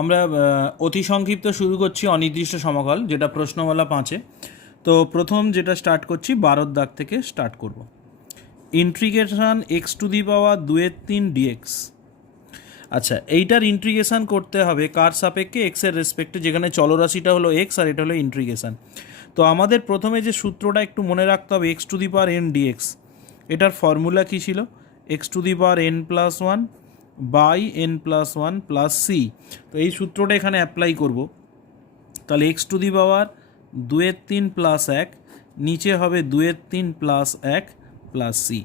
আমরা অতি সংক্ষিপ্ত শুরু করছি অনির্দিষ্ট সমকাল, যেটা প্রশ্নমালা 5-এ। তো প্রথম যেটা স্টার্ট করছি 12 দাগ থেকে স্টার্ট করব। Integration X to the power 2/3 DX. আচ্ছা, এইটার ইন্টিগ্রেশন করতে হবে কার সাপেক্ষে? এক্সের রেসপেক্টে, যেখানে চলরাশিটা হলো এক্স আর এটা হলো ইন্টিগ্রেশন। তো আমাদের প্রথমে যে সূত্রটা একটু মনে রাখতে হবে, X to the power N DX. এটার ফর্মুলা কী ছিল? X to the power N plus one by N plus one plus C. তো এই সূত্রটা এখানে অ্যাপ্লাই করব। তাহলে X to the power 2/3 plus 1, নিচে হবে 2/3 প্লাস 1 প্লাস সি।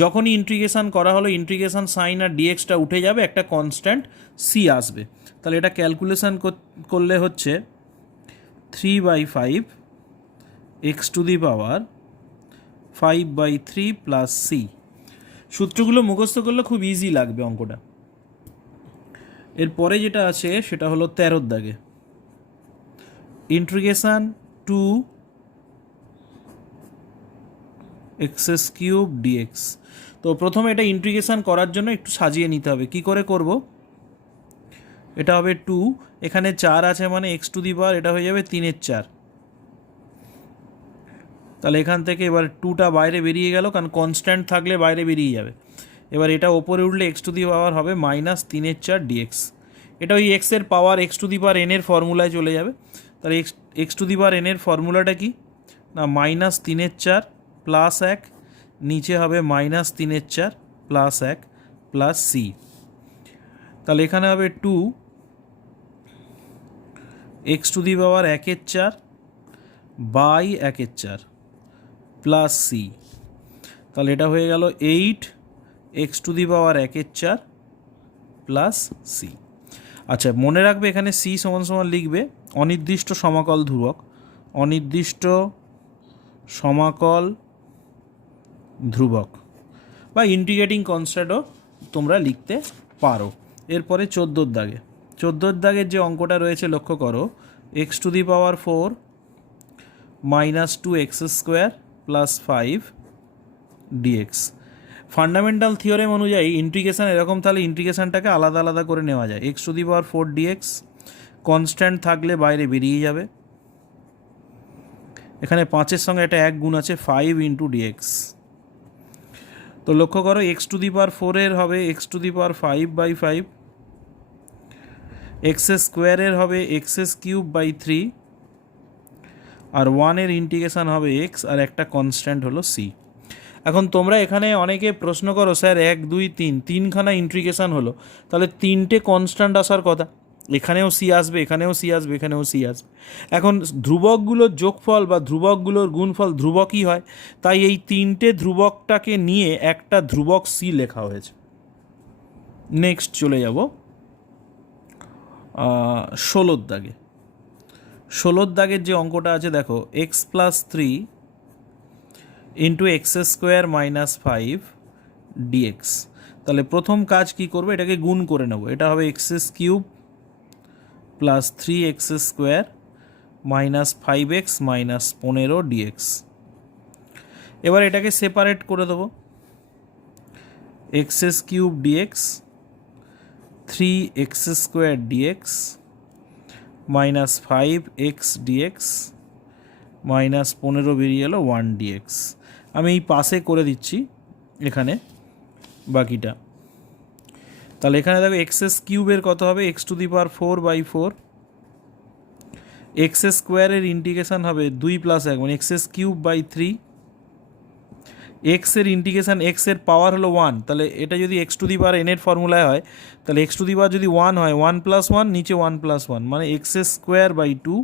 যখনই ইন্টিগ্রেশন করা হলো, ইন্টিগ্রেশন সাইন আর ডিএক্সটা উঠে যাবে, একটা কনস্ট্যান্ট সি আসবে। তাহলে এটা ক্যালকুলেশন করলে হচ্ছে 3/5 X to the power 5/3 plus C. সূত্রগুলো মুখস্থ করলে খুব ইজি লাগবে অঙ্কটা। এরপরে যেটা আছে সেটা হলো 13 দাগে, ইন্টিগ্রেশন 2 এক্স কিউব ডিএক্স। তো প্রথমে এটা ইন্টিগ্রেশন করার জন্য একটু সাজিয়ে নিতে হবে। কি করে করব? এটা হবে 2, এখানে 4 আছে মানে এক্স টু দি পাওয়ার এটা হয়ে যাবে 3-এর 4। তাহলে এখান থেকে এবার 2টা বাইরে বেরিয়ে গেল, কারণ কনস্ট্যান্ট থাকলে বাইরে বেরিয়ে যাবে। এবার এটা ওপরে উঠলে এক্স টু দি পাওয়ার হবে -3-এর 4 ডিএক্স। এটা ওই এক্সের পাওয়ার এক্স টু দি পাওয়ার এনের ফর্মুলায় চলে যাবে। তাহলে এক্স টু দি পাওয়ার এনের ফর্মুলাটা কি? না, -3-এর 4 প্লাস 1, নিচে হবে -3-এর 4 প্লাস 1 প্লাস সি। তাহলে এখানে হবে 2 এক্স টু দি পাওয়ার 1-এর 4 বাই 1-এর 4 প্লাস সি। তাহলে এটা হয়ে গেল 8 এক্স টু দি পাওয়ার 1-এর 4 প্লাস সি। আচ্ছা, মনে রাখবে এখানে সি সমান সমান লিখবে অনির্দিষ্ট সমাকল ধ্রুবক। অনির্দিষ্ট সমাকল ধ্রুবক বা ইন্টিগ্রেটিং কনস্ট্যান্টও তোমরা লিখতে পারো। এরপরে 14 দাগে, 14 দাগের যে অঙ্কটা রয়েছে লক্ষ্য করো, X to the power 4 -2x² plus 5 DX. Fundamental theorem অনুযায়ী ইন্টিগ্রেশন এরকম, তাহলে ইন্টিগ্রেশনটাকে আলাদা আলাদা করে নেওয়া যায়। X to the power 4 DX, constant থাকলে বাইরে বেরিয়ে যাবে। এখানে 5-এর সঙ্গে একটা 1 গুণ আছে, 5 ইন্টু ডিএক্স। তো লক্ষ্য করো, এক্স টু দি পাওয়ার 4-এর হবে X to the power 5/5, x স্কোয়ারের হবে x³ 3, আর 1-এর ইন্টিগ্রেশন হবে এক্স, আর একটা কনস্ট্যান্ট হলো সি। এখন তোমরা এখানে অনেকে প্রশ্ন করো, স্যার 1 2 3 তিনখানা ইন্টিগ্রেশন হলো, তাহলে 3টে কনস্ট্যান্ট আসার কথা, এখানেও সি আসবে, এখানেও সি আসবে, এখানেও সি আসবে। এখন ধ্রুবকগুলোর যোগফল বা ধ্রুবকগুলোর গুণফল ধ্রুবকই হয়, তাই এই 3টে ধ্রুবকটাকে নিয়ে একটা ধ্রুবক সি লেখা হয়েছে। নেক্সট চলে যাব 16 দাগে। 16 দাগের যে অঙ্কটা আছে দেখো, x plus 3 into x² -5 dx. তাহলে প্রথম কাজ কি করবো, এটাকে গুণ করে নেব। এটা হবে x³ plus 3x² -5x -15 dx. এবার এটাকে সেপারেট করে দেবো, x³ dx 3x² dx -5x dx -15 বেরিয়ে এলো 1 ডিএক্স। আমি এই পাশে করে দিচ্ছি এখানে বাকিটা। তাহলে এখানে দেখো x³ কত হবে, X to the power 4/4, x² integration হবে 2 + 1 মানে x³ 3, এক্সের ইন্টিগ্রেশন, এক্সের পাওয়ার হলো 1, তাহলে এটা যদি এক্স টু দি পাওয়ার এনের ফর্মুলায় হয়, তাহলে এক্স টু দি পাওয়ার যদি 1 হয়, 1 + 1 নিচে 1 + 1 মানে x²/2,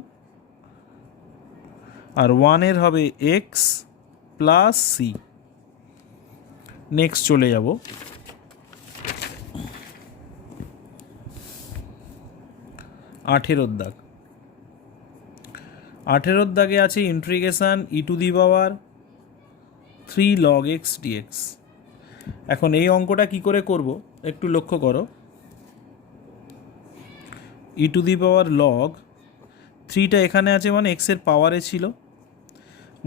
আর 1-এর হবে এক্স প্লাস সি। নেক্সট চলে যাব 18 দাগ। 18 দাগে আছে integration e⁻³ log x dx। এখন এই অঙ্কটা কি করে করব একটু লক্ষ্য করো, e⁻³ log 3টা এখানে আছে মানে এক্সের পাওয়ারে ছিল।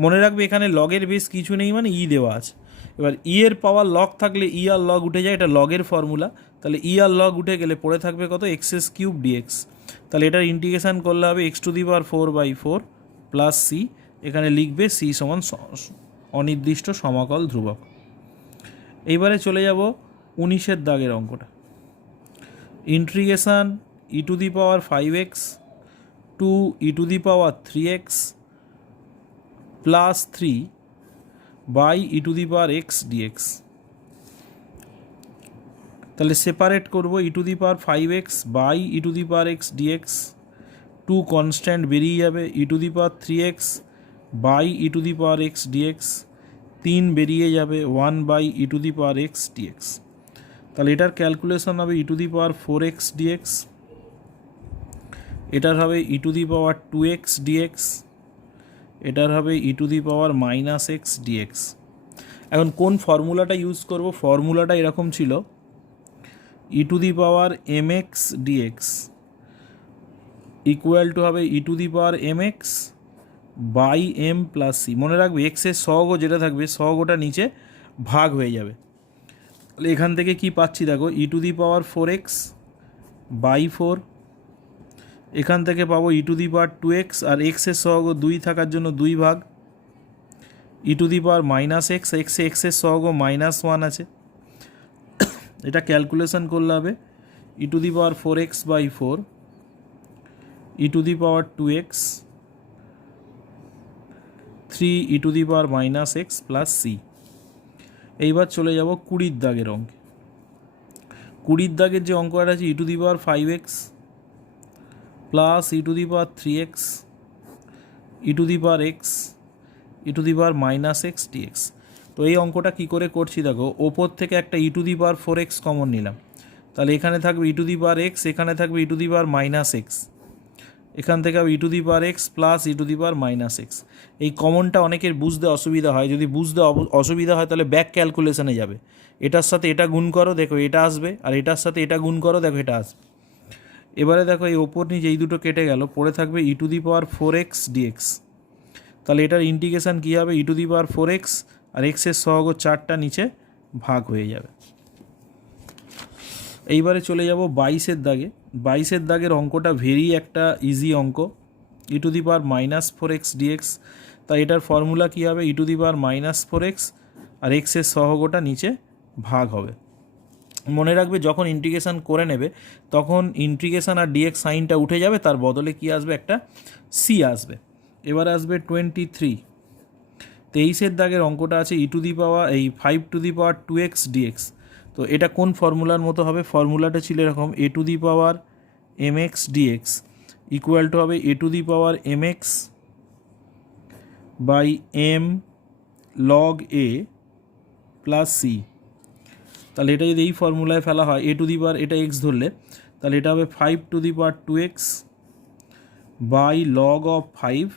মনে রাখবে এখানে লগের বেশ কিছু নেই, মানে ই দেওয়া আছে। এবার ই এর পাওয়ার লগ থাকলে আর লগ উঠে যায়, এটা লগের ফর্মুলা। তাহলে আর লগ উঠে গেলে পড়ে থাকবে কত, x³ dx। তাহলে এটার ইন্টিগ্রেশান করলে হবে X to the power 4/4 plus C, এখানে লিখবে সি সমান অনির্দিষ্ট সমাকল ধ্রুবক। এইবারে চলে যাব 19 দাগের অঙ্কটা। Integration e to the power 5x two e to the power 3x plus 3 by e to the power x dx. তাহলে সেপারেট করব e to the power 5x by e to the power x dx, 2 constant বেরিয়ে যাবে, e to the power 3x by e to the power x dx, 3 বেরিয়ে যাবে, 1 by e to the power x dx. তাহলে এটার calculation হবে e to the power 4x dx, এটার হবে e to the power 2x dx, এটার হবে e to the power -x dx. এখন কোন ফর্মুলাটা ইউজ করব? ফর্মুলাটা এরকম ছিল, e to the power mx dx equal to হবে e to the power mx by m plus c. মনে রাখবে এক্সের সহগ যেটা থাকবে সহগটা নিচে ভাগ হয়ে যাবে। তাহলে এখান থেকে কি পাচ্ছি দেখো, ই to the power 4x by 4, এখান থেকে পাবো ই টু দি পাওয়ার 2x, আর এক্সের সহগ 2 থাকার জন্য 2 ভাগ, ই টু দি পাওয়ার -x, এক্সের সহগ -1 আছে। এটা ক্যালকুলেশন করলে হবে e to the power 4x by 4 e to the power 2x 3 e to the power -x plus c. এইবার চলে যাব 20 দাগের অঙ্কে। 20 দাগের যে অঙ্কটা আছে e to the power 5x plus e to the power 3x e to the power x e to the power -x dx। তো এই অঙ্কটা কী করে করছি দেখো, ওপর থেকে একটা ই to the power 4x common নিলাম, তাহলে এখানে থাকবে ই টু দি পাওয়ার x, এখানে থাকবে ই টু দি পাওয়ার -x, এখান থেকে হবে e to the power x plus e to the power -x। এই কমনটা অনেকের বুঝতে অসুবিধা হয়, যদি বুঝতে অসুবিধা হয় তাহলে ব্যাক ক্যালকুলেশনে যাবে, এটার সাথে এটা গুণ করো দেখো এটা আসবে, আর এটার সাথে এটা গুণ করো দেখো এটা আসবে। এবারে দেখো এই ওপর নিচে এই দুটো কেটে গেল, পড়ে থাকবে ই to the power 4x dx। তাহলে এটার ইন্টিগ্রেশান কী হবে, e to the power 4x আর এক্সের সহগ 4টা নিচে ভাগ হয়ে যাবে। এইবারে চলে যাব 22 দাগে। 22 দাগের অঙ্কটা ভেরি একটা ইজি অঙ্ক, ই to the power -4x dx। তাই এটার ফর্মুলা কী হবে, e to the power -4x আর এক্সের সহগটা নিচে ভাগ হবে। মনে রাখবে যখন ইন্টিগ্রেশান করে নেবে তখন ইন্টিগ্রেশান আর ডিএক্স সাইনটা উঠে যাবে, তার বদলে কি আসবে, একটা সি আসবে। এবার আসবে 23। 23 দাগের অঙ্কটা আছে e to the power 5 to the power 2x dx। তো এটা কোন ফর্মুলার মতো হবে, ফর্মুলাটা ছিল এরকম, a to the power mx dx equal to হবে a to the power mx by m log a plus c. তাহলে এটা যদি এই ফর্মুলায় ফেলা হয়, এ টু দি পাওয়ার এটা এক্স ধরলে, তাহলে এটা হবে 5 to the power 2x by log of 5,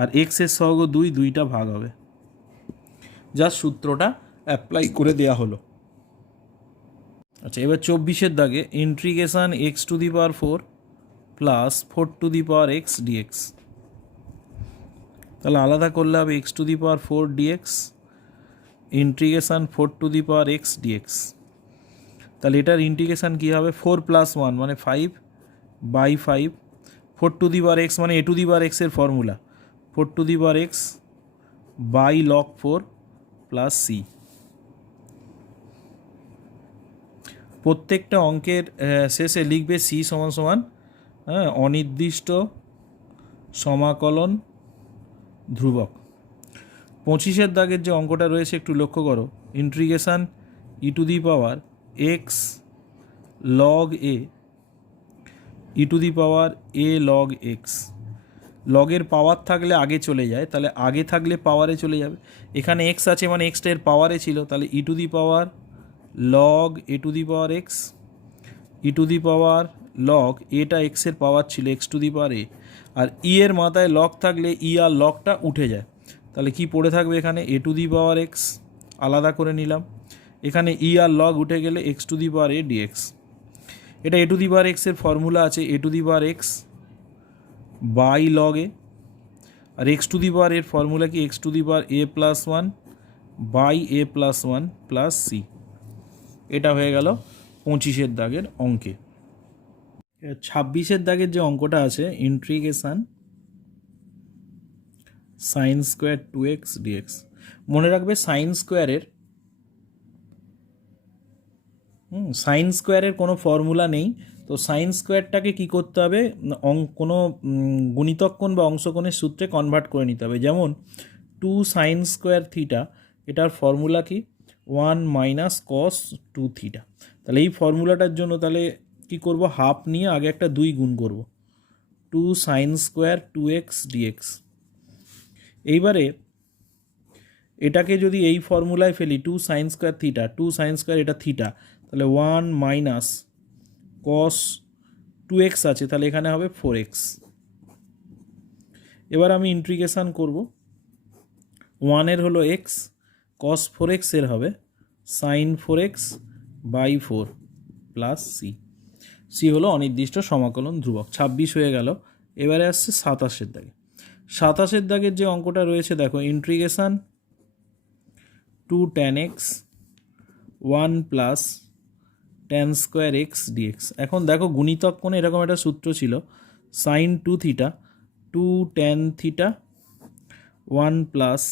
আর এক্সের সহগ 2, 2টা ভাগ হবে। জাস্ট সূত্রটা অ্যাপ্লাই করে দেওয়া হলো। আচ্ছা, এবার 24 দাগে integration X to the power 4 plus 4 to the power x dx. তাহলে আলাদা করলে হবে X to the power 4 DX integration 4 to the power x dx. তাহলে এটার ইন্টিগ্রেশান কী হবে, 4 + 1 মানে 5 by 5, 4 to the power X মানে এ টু দি পাওয়ার এক্সের formula 4 to the power x by log 4 plus C. প্রত্যেকটা অঙ্কের শেষে লিখবে সি সমান সমান অনির্দিষ্ট সমাকলন ধ্রুবক। 25 দাগের যে অঙ্কটা রয়েছে একটু লক্ষ্য করো, integration e to the power x log a e to the power a log x. লগের পাওয়ার থাকলে আগে চলে যায়, তাহলে আগে থাকলে পাওয়ারে চলে যাবে। এখানে এক্স আছে মানে এক্সটা এর পাওয়ারে ছিল, তাহলে e to the power log a to the power x e to the power log এটা এক্সের পাওয়ার ছিল এক্স টু দি পাওয়ার এ, আর ই এর মাথায় লগ থাকলে ই আর লগটা উঠে যায়, তাহলে কি পড়ে থাকবে এখানে এ টু দি পাওয়ার এক্স, আলাদা করে নিলাম, এখানে ই আর লগ উঠে গেলে x to the power a dx. এটা এ টু দি পাওয়ার এক্সের ফর্মুলা আছে a to the power x by log a, আর এক্স টু দি পাওয়ার এর ফর্মুলা কি x to the power a plus 1 by a plus 1 plus c. এটা হয়ে গেল 25 দাগের অঙ্কে। 26-এর দাগের যে অঙ্কটা আছে, integration sine square 2x dx, মনে রাখবে সাইন স্কোয়ারের কোনো ফর্মুলা নেই। তো সাইন স্কোয়ারটাকে কী করতে হবে, কোনো গুণিতক কোণ বা অংশকোণের সূত্রে কনভার্ট করে নিতে হবে। যেমন 2 সাইন স্কোয়ার থিটা, এটার ফর্মুলা কি 1 মাইনাস কস 2 থিটা। তাহলে এই ফর্মুলাটার জন্য তাহলে কি করব, হাফ নিয়ে আগে একটা 2 গুণ করব, 2 সাইন স্কোয়ার 2x dx। এইবারে এটাকে যদি এই ফর্মুলায় ফেলি, 2 sine square theta, 2 sine square এটা থিটা, তাহলে 1 মাইনাস কস 2x আছে, তাহলে এখানে হবে 4x। এবার আমি ইন্টিগ্রেশন করব, 1 এর হলো x, কস 4x এর হবে sine 4x by 4 plus C. C হলো অনির্দিষ্ট সমাকলন ধ্রুবক। 26 হয়ে গেল। এবারে আসছে 27-এর দাগে। 27-এর দাগের যে অঙ্কটা রয়েছে দেখো, integration 2 tan x 1 plus tan square x dx। এখন দেখো গুণিতক কোণে এরকম একটা সূত্র ছিল, sine 2 theta 2 tan theta 1 plus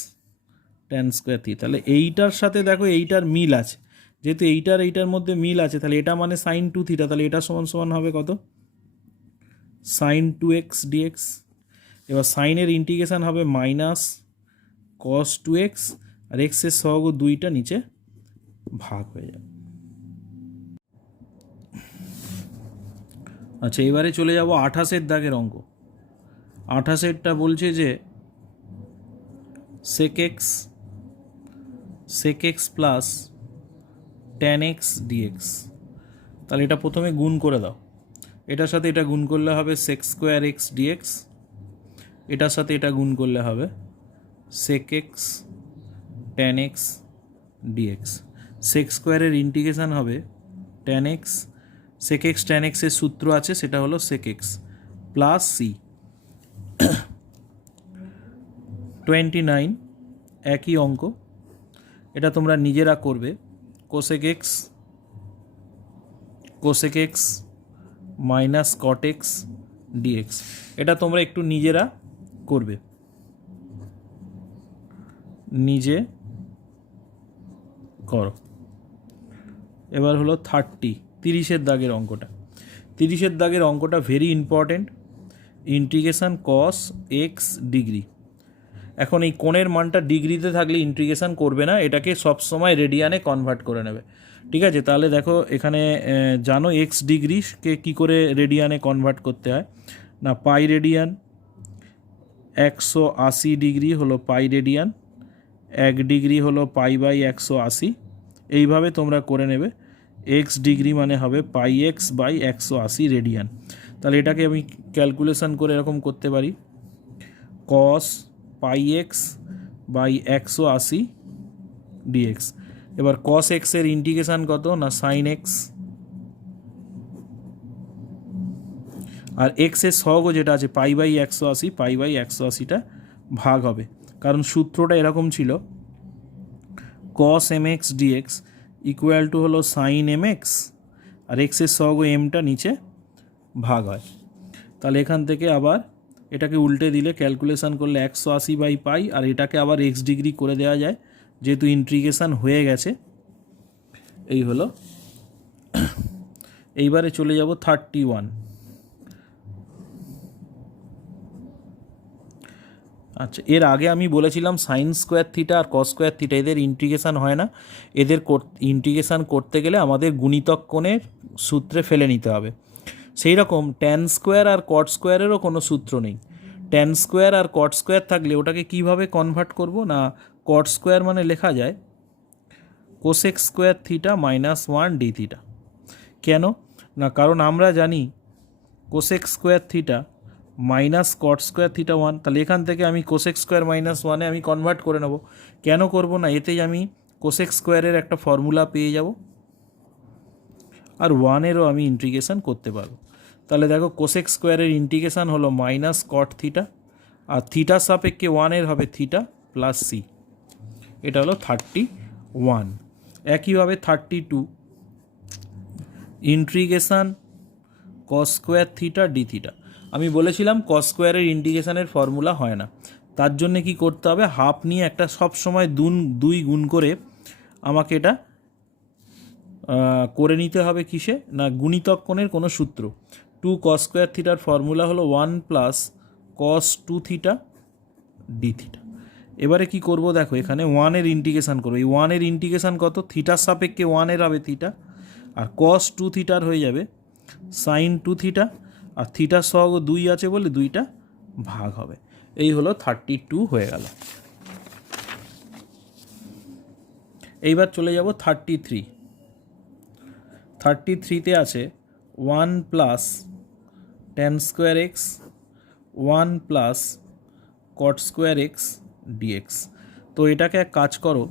tan square theta. তাহলে এইটার সাথে দেখো এইটার মিল আছে, যেহেতু এইটার মধ্যে মিল আছে, তাহলে এটা মানে সাইন 2 থিটা, তাহলে এটা সমান সমান হবে কত, সাইন 2x dx। এবার সাইনের ইন্টিগ্রেশন হবে মাইনাস কস 2x, আর এক্সের সহগ 2টা নিচে ভাগ হয়ে যাবে। আচ্ছা, এবারে চলে যাব 28-এর দাগের অঙ্ক। 28-এরটা বলছে যে sec x plus tan x dx। তাহলে এটা প্রথমে গুণ করে দাও, এটার সাথে এটা গুণ করলে হবে sec স্কোয়ার x dx, এটার সাথে এটা গুণ করলে হবে sec x tan x dx। sec স্কোয়ারের ইন্টিগ্রেশন হবে tan x, sec x tan x এর সূত্র আছে, সেটা হলো sec x প্লাস সি। 29 একই অঙ্ক, এটা তোমরা নিজেরা করবে, cosec x minus cot x dx। এটা তোমরা একটু নিজেরা করবে, নিজে করো। এবার হলো 30-এর দাগের অঙ্কটা। 30-এর দাগের অঙ্কটা very important, integration cos x degree. এখন এই কোণের মানটা ডিগ্রিতে থাকলে ইন্টিগ্রেশন করবে না, এটাকে সবসময় রেডিয়ানে কনভার্ট করে নেবে, ঠিক আছে। তাহলে দেখো এখানে জানো এক্স ডিগ্রিকে কী করে রেডিয়ানে কনভার্ট করতে হয়, না পাই রেডিয়ান, 180 ডিগ্রি হলো পাই রেডিয়ান, 1 ডিগ্রি হলো পাই বাই 180। এইভাবে তোমরা করে নেবে, এক্স ডিগ্রি মানে হবে পাই এক্স বাই 180 রেডিয়ান। তাহলে এটাকে আমি ক্যালকুলেশন করে এরকম করতে পারি, কস পাই এক্স বাই 180 ডিএক্স। এবার কস এক্সের ইন্টিগ্রেশন কত, না সাইন এক্স, আর এক্সের সহগও যেটা আছে পাই বাই 180, পাই বাই 180টা ভাগ হবে, কারণ সূত্রটা এরকম ছিল, cos m x dx equal to হলো সাইন এম এক্স, আর এক্সের সহগ এমটা নিচে ভাগ হয়। তাহলে এখান থেকে আবার এটাকে উল্টে দিলে ক্যালকুলেশন করলে 180 বাই পাই, আর এটাকে আবার এক্স ডিগ্রি করে দেওয়া যায়, যেহেতু ইন্টিগ্রেশন হয়ে গেছে। এই হলো। এইবারে চলে যাব 31। আচ্ছা, এর আগে আমি বলেছিলাম সাইন স্কোয়ার থিটা আর কস স্কোয়ার থিটা এদের ইন্টিগ্রেশন হয় না, এদের ইন্টিগ্রেশন করতে গেলে আমাদের গুণিতক কোণের সূত্রে ফেলে নিতে হবে। সেই রকম ট্যান স্কোয়ার আর কট স্কোয়ারেরও কোনো সূত্র নেই। ট্যান স্কোয়ার আর কট স্কোয়ার থাকলে ওটাকে কিভাবে কনভার্ট করব, না কট স্কোয়ার মানে লেখা যায় cosec square theta minus 1 D theta. কেন না, কারণ আমরা জানি cosec square theta minus cot square theta 1, তাহলে এখান থেকে আমি কোসেক স্কোয়ার মাইনাস 1-এ আমি কনভার্ট করে নেব। কেন করব না, এতেই আমি কোসেক স্কোয়ারের একটা ফর্মুলা পেয়ে যাব, আর 1-এরও আমি ইন্টিগ্রেশন করতে পারবো। তাহলে দেখো কোসেক স্কোয়ারের ইন্টিগ্রেশন হলো মাইনাস কট থিটা, আর থিটার সাপেক্ষে 1-এর হবে থিটা প্লাস সি। এটা হলো 31। একইভাবে 32, integration cos square theta D theta. আমি বলেছিলাম কস স্কোয়ারের ইন্টিগ্রেশনের ফর্মুলা হয় না, তার জন্য কি করতে হবে, হাফ নিয়ে একটা সব সময় দুই গুণ করে আমাকে এটা করে নিতে হবে। কিসে না, গুণিতক কোণের কোনো সূত্র। 2 কস স্কোয়ার থিটার ফর্মুলা হলো 1 plus cos 2 theta D theta. এবারে কি করব দেখো, এখানে 1-এর ইন্টিগ্রেশন করবো। এই 1-এর ইন্টিগ্রেশন কত, থিটার সাপেক্ষে 1-এর হবে থিটা, আর কস 2 থিটার হয়ে যাবে সাইন 2 থিটা, আর থিটার সহগ 2 আছে বলে 2টা ভাগ হবে। এই হলো 32 হয়ে গেল। এইবার চলে যাব 33তে আছে 1 plus tan square x 1 plus cot square x dx. তো এটাকে এক কাজ করো,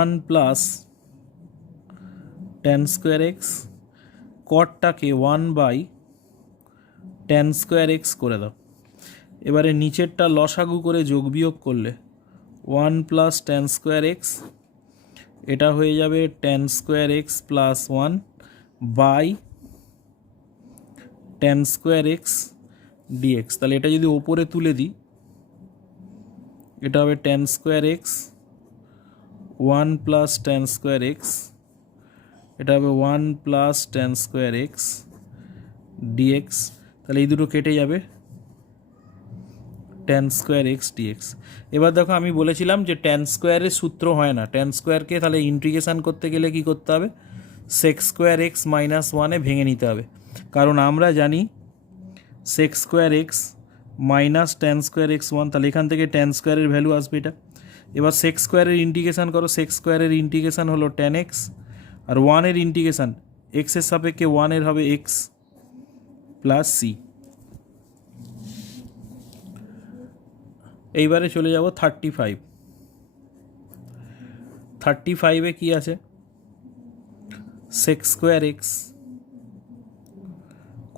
1 প্লাস tan স্কোয়ার এক্স, কটটাকে 1/tan স্কোয়ার এক্স করে দাও। এবারে নিচেরটা লসাগু করে যোগ বিয়োগ করলে 1 প্লাস tan স্কোয়ার এক্স, এটা হয়ে যাবে tan square X plus 1/tan square x dx. তাহলে এটা যদি ওপরে তুলে দিই, এটা হবে tan square x 1 plus tan square X, এটা হবে 1 plus tan square x dx. তাহলে এই দুটো কেটে যাবে, tan স্কোয়ার এক্স ডিএক্স। এবার দেখো আমি বলেছিলাম যে tan স্কোয়ারের সূত্র হয় না, tan স্কোয়ারকে তাহলে ইন্টিগ্রেশন করতে গেলে কি করতে হবে, সেক স্কোয়ার এক্স মাইনাস 1-এ ভেঙে নিতে হবে, কারণ আমরা জানি sec square X minus tan square x 1, তাহলে এখান থেকে tan স্কোয়ারের ভ্যালু আসবে এটা। এবার সেক স্কোয়ারের ইন্টিগ্রেশন করো, সেক স্কোয়ারের ইন্টিগ্রেশন হলো tan এক্স, আর 1-এর ইন্টিগ্রেশন এক্সের সাপেক্ষে 1-এর হবে এক্স প্লাস সি। এইবারে চলে যাব 35-এ কি আছে, sec square X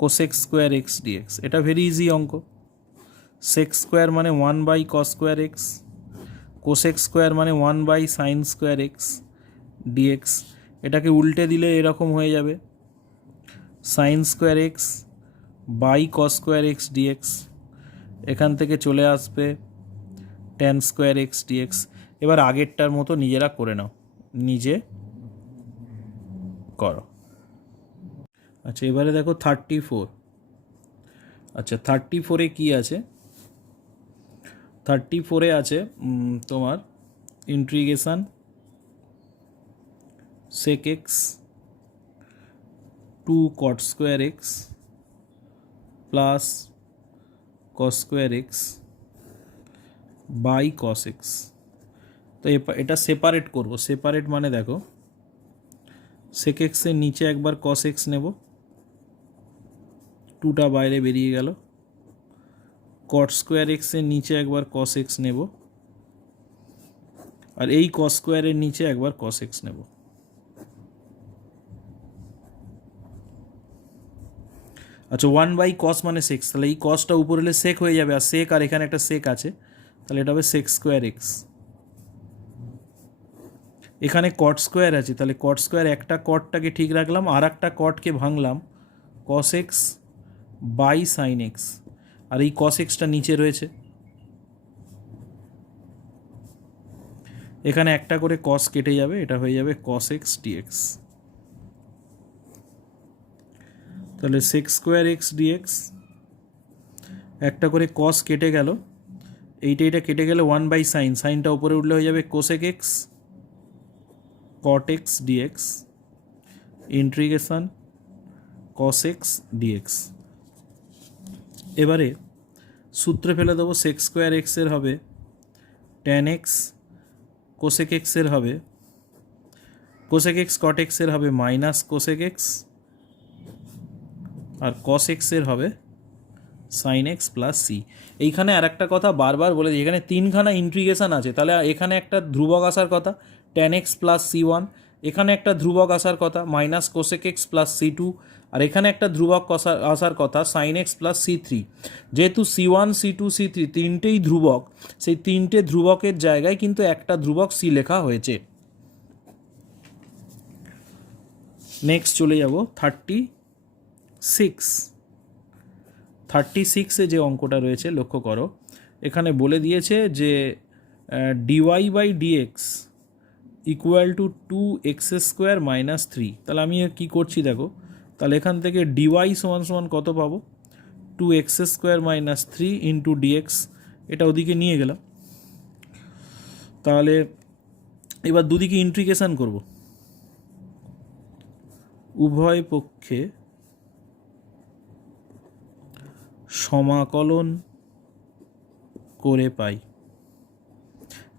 cosec square x DX. এটা ভেরি ইজি অঙ্ক। সেক স্কোয়ার মানে 1/cos square X, cosec square মানে 1/sin স্কোয়ার এক্স ডিএক্স। এটাকে উল্টে দিলে এরকম হয়ে যাবে sine square X by cos square x DX. এখান থেকে চলে আসবে tan স্কোয়ার এক্স ডিএক্স। এবার আগেরটার মতো নিজেরা করে নাও, নিজে করো। আচ্ছা এবারে দেখো 34। আচ্ছা 34-এ কি আছে, 34-এ আছে তোমার integration sec x 2 cot square X plus cos square X by cos X. তো এটা সেপারেট করব, সেপারেট মানে দেখো sec x এর নিচে একবার cos x নেব, 2টা বাইরে বেরিয়ে গেল, cot স্কোয়ার এক্স এর নিচে একবার cos x নেব, আর এই cos স্কোয়ারের নিচে একবার cos x নেব। আচ্ছা 1/cos মানে সেক, তাহলে এই কসটা উপরে এলে সেক হয়ে যাবে, আর সেক আর এখানে একটা সেক আছে, তাহলে এটা হবে সেক স্কোয়ার এক্স। এখানে কট স্কোয়ার আছে, তাহলে কট স্কোয়ার একটা কটটাকে ঠিক রাখলাম, আর একটা কটকে ভাঙলাম cos x by sine x, আর এই কস এক্সটা নিচে রয়েছে, এখানে একটা করে কস কেটে যাবে, এটা হয়ে যাবে কস এক্স ডিএক্স। তাহলে সেক স্কোয়ার এক্স ডিএক্স, একটা করে কস কেটে গেল, এইটা কেটে গেলে 1/sin, সাইনটা উপরে উঠলে হয়ে যাবে cosec X cot X DX integration cos X DX. এবারে সূত্রে ফেলে দেবো, সেক স্কোয়ার এক্সের হবে tan এক্স, কোসেক এক্সের হবে কোসেক এক্স, কট এক্সের হবে মাইনাস কোসেক এক্স, আর কস এক্সের হবে সাইন এক্স প্লাস সি। এইখানে আর একটা কথা বারবার বলে দিই, এখানে 3খানা ইন্টিগ্রেশন আছে, তাহলে এখানে একটা ধ্রুবক আসার কথা tan x প্লাস c1, এখানে একটা ধ্রুবক আসার কথা minus cosec x plus c2, আর এখানে একটা ধ্রুবক আসার কথা সাইন এক্স প্লাস c3। যেহেতু c1 c2 c3 তিনটেই ধ্রুবক, সেই তিনটে ধ্রুবকের জায়গায় কিন্তু একটা ধ্রুবক c লেখা হয়েছে। নেক্সট চলে যাব 36 যে অঙ্কটা রয়েছে লক্ষ্য করো, এখানে বলে দিয়েছে যে DY by DX equal to 2x² minus 3। তাহলে আমি কী করছি দেখো, তাহলে এখান থেকে ডিওয়াই সমান সমান কত পাবো, 2x² মাইনাস 3 ইন্টু ডিএক্স, এটা ওদিকে নিয়ে গেলাম। তাহলে এবার দুদিকে ইন্টিগ্রেশন করব, উভয় পক্ষে সমাকলন করে পাই।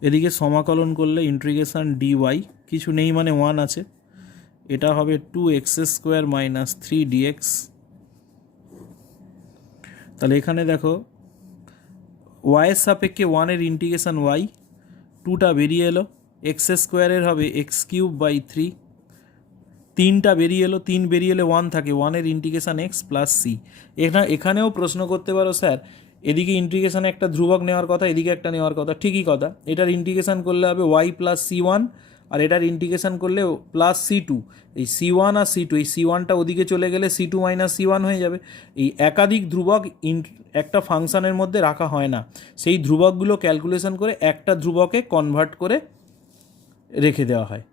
এদিকে সমাকলন করলে ইন্টিগ্রেশন ডিওয়াই কিছু নেই মানে 1 আছে, এটা হবে 2x² মাইনাস 3 ডিএক্স। তাহলে এখানে দেখো ওয়াইয়ের সাপেক্ষে 1-এর ইন্টিগ্রেশন ওয়াই, 2টা বেরিয়ে এলো, x² হবে x³ বাই 3, 3টা বেরিয়ে এলো, 3 বেরিয়ে এলে 1 থাকে, 1-এর ইন্টিগ্রেশন এক্স প্লাস সি। এখানেও প্রশ্ন করতে পারো স্যার এদিকে ইন্টিগ্রেশনে একটা ধ্রুবক নেওয়ার কথা, এদিকে একটা নেওয়ার কথা, ঠিকই কথা। এটার ইন্টিগ্রেশন করলে হবে ওয়াই প্লাস C1, আর এটার ইন্টিগ্রেশন করলে প্লাস C2। এই C1 আর C2, এই C1টা ওদিকে চলে গেলে C2 মাইনাস C1 হয়ে যাবে। এই একাধিক ধ্রুবক একটা ফাংশনের মধ্যে রাখা হয় না, সেই ধ্রুবকগুলো ক্যালকুলেশন করে একটা ধ্রুবকে কনভার্ট করে রেখে দেওয়া হয়।